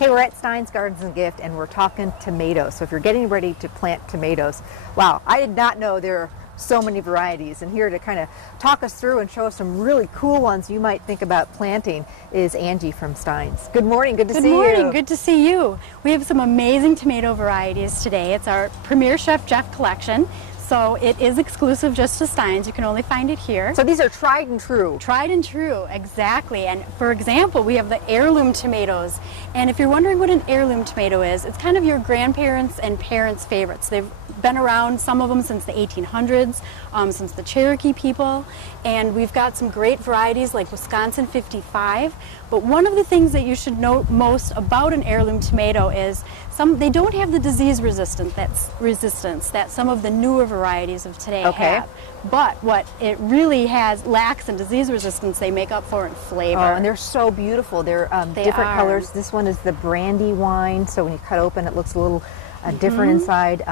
Hey, we're at Stein's Gardens and Gift, and we're talking tomatoes. So if you're getting ready to plant tomatoes, wow, I did not know there are so many varieties. And here to kind of talk us through and show us some really cool ones you might think about planting is Angie from Stein's. Good morning, good to see you. Good morning, good to see you. We have some amazing tomato varieties today. It's our Premier Chef Jeff collection. So it is exclusive just to Stein's. You can only find it here. So these are tried and true. Tried and true, exactly. And for example, we have the heirloom tomatoes. And if you're wondering what an heirloom tomato is, it's kind of your grandparents' and parents' favorites. They've been around, some of them since the 1800s, since the Cherokee people. And we've got some great varieties like Wisconsin 55. But one of the things that you should know most about an heirloom tomato is they don't have the disease resistance that some of the newer varieties of today have. But what it really lacks in disease resistance, they make up for in flavor. Oh, and they're so beautiful. They're different colors. This one is the brandy wine, so when you cut open, it looks a little different inside.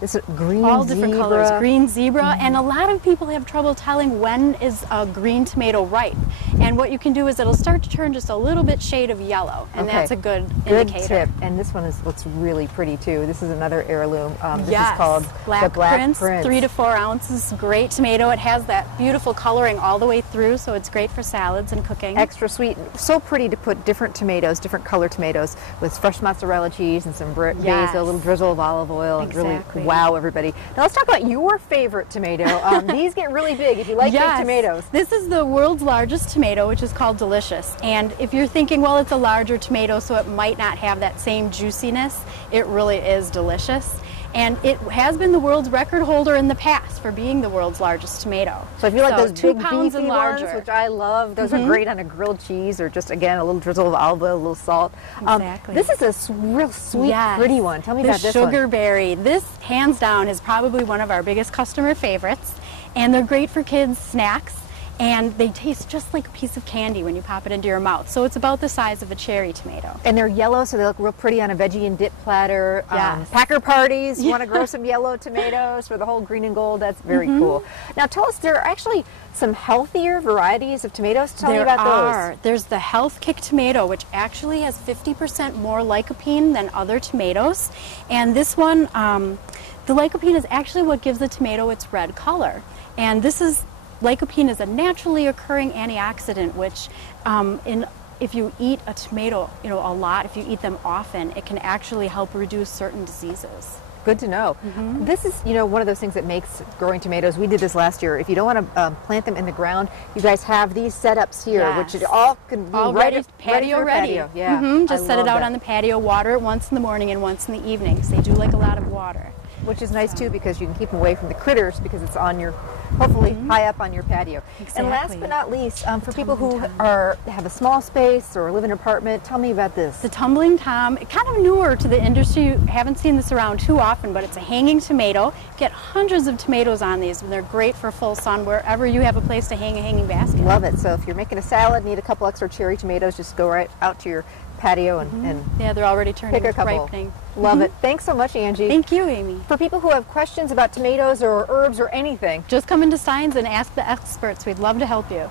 This is green zebra. All different colors, green zebra, and a lot of people have trouble telling when is a green tomato ripe. And what you can do is it'll start to turn just a little bit shade of yellow, and that's a good indicator. Good tip. And this one looks really pretty too. This is another heirloom. This is called the Black Prince. 3 to 4 ounces, great tomato. It has that beautiful coloring all the way through, so it's great for salads and cooking. Extra sweet. So pretty to put different tomatoes, different color tomatoes with fresh mozzarella cheese and some basil, a little drizzle of olive oil, and really wow everybody. Now let's talk about your favorite tomato. These get really big if you like big tomatoes. This is the world's largest tomato, which is called Delicious. And if you're thinking, well, it's a larger tomato, so it might not have that same juiciness, it really is delicious. And it has been the world's record holder in the past for being the world's largest tomato. So if you like those big pounds beefy and larger ones, which I love, those are great on a grilled cheese or just, again, a little drizzle of olive oil, a little salt. Exactly. This is a real sweet, pretty one. Tell me about this one. The sugarberry. This, hands down, is probably one of our biggest customer favorites. And they're great for kids' snacks. And they taste just like a piece of candy when you pop it into your mouth. So it's about the size of a cherry tomato. And they're yellow, so they look real pretty on a veggie and dip platter. Packer parties, you want to grow some yellow tomatoes for the whole green and gold. That's very cool. Now tell us, there are actually some healthier varieties of tomatoes. Tell me about those. There's the Health Kick tomato, which actually has 50% more lycopene than other tomatoes. And this one, the lycopene is actually what gives the tomato its red color. And lycopene is a naturally occurring antioxidant, which if you eat a tomato a lot, if you eat them often, it can actually help reduce certain diseases. Good to know. This is one of those things that makes growing tomatoes. We did this last year. If you don't want to plant them in the ground, you guys have these setups here, which all can be patio ready. Yeah, just set it out on the patio, water it once in the morning and once in the evening. They do like a lot of water. Which is nice too, because you can keep them away from the critters because it's on your, hopefully high up on your patio. And last but not least, for people who have a small space or live in an apartment, tell me about this. The Tumbling Tom, kind of newer to the industry. You haven't seen this around too often, but it's a hanging tomato. You get hundreds of tomatoes on these, and they're great for full sun wherever you have a place to hang a hanging basket. Love it. So if you're making a salad, need a couple extra cherry tomatoes, just go right out to your patio and they're already turning, pick a couple. Ripening. Love it. Thanks so much, Angie. Thank you, Amy. For people who have questions about tomatoes or herbs or anything, just come into Stein's and ask the experts. We'd love to help you.